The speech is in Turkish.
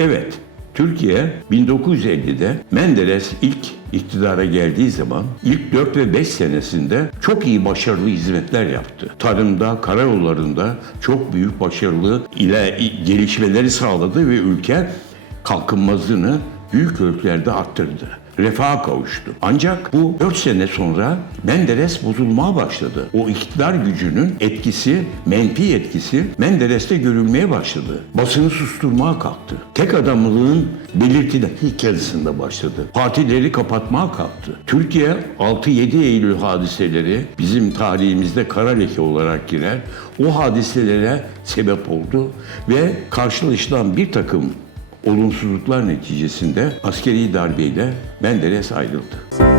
Evet, Türkiye 1950'de Menderes ilk iktidara geldiği zaman ilk 4 ve 5 senesinde çok iyi başarılı hizmetler yaptı. Tarımda, karayollarında çok büyük başarılı ile gelişmeleri sağladı ve ülke kalkınmazlığını büyük ölçülerde arttırdı. Refaha kavuştu. Ancak bu 4 sene sonra Menderes bozulmaya başladı. O iktidar gücünün etkisi, menfi etkisi Menderes'te görülmeye başladı. Basını susturmaya kalktı. Tek adamlığın belirtileri kendisinde başladı. Partileri kapatmaya kalktı. Türkiye 6-7 Eylül hadiseleri bizim tarihimizde kara leke olarak girer. O hadiselere sebep oldu ve karşılaşılan bir takım olumsuzluklar neticesinde askeri darbeyle Menderes ayrıldı.